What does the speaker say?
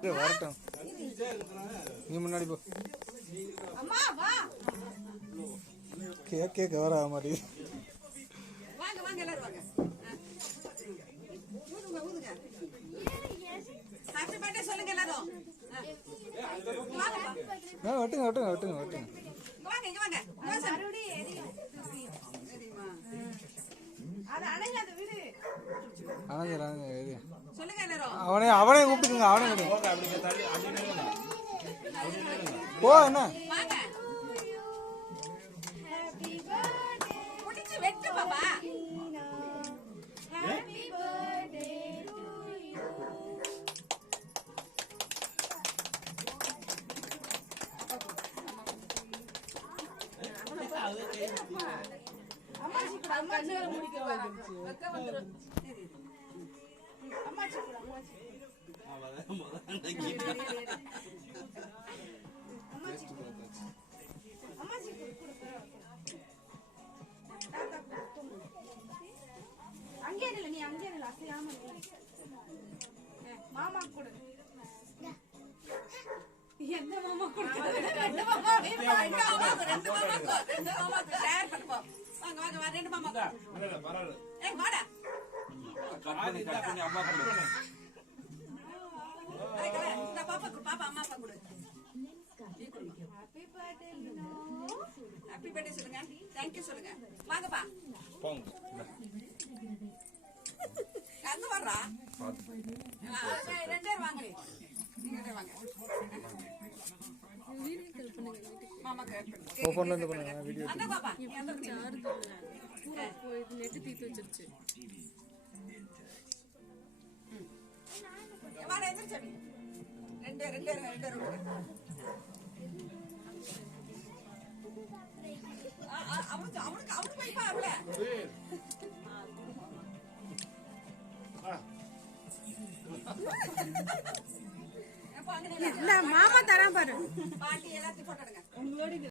வரட்டும் நீ முன்னாடி போ கேக்க வர மாதிரி வெட்டுங்க வெட்டுங்க வெட்டுங்க வெட்டுங்க அவனே அவனே கூப்பிட்டுங்க அவனே போ என்ன மாமா கூட எந்த மாமா கூட ரெண்டு மாமா பாப்பா அம்மா அப்பா கூட ஹாப்பி பர்த்டே சொல்லுங்க தேங்க்யூ சொல்லுங்க வாங்கப்பா அங்க வர்றா ரெண்டு பேர் வாங்க நீங்க வாங்க மாமா ஓபன்ல இருந்து பண்ணுங்க வீடியோ அங்க பாப்பா நெட் தீத்து வச்சிருச்சு வாடா எந்திரச்சாமி ரெண்டு அவனுக்கு போய்ப்பா அவள மாமா தரான் பாரு பாட்டி எல்லாத்தையும் போட்டுடுங்க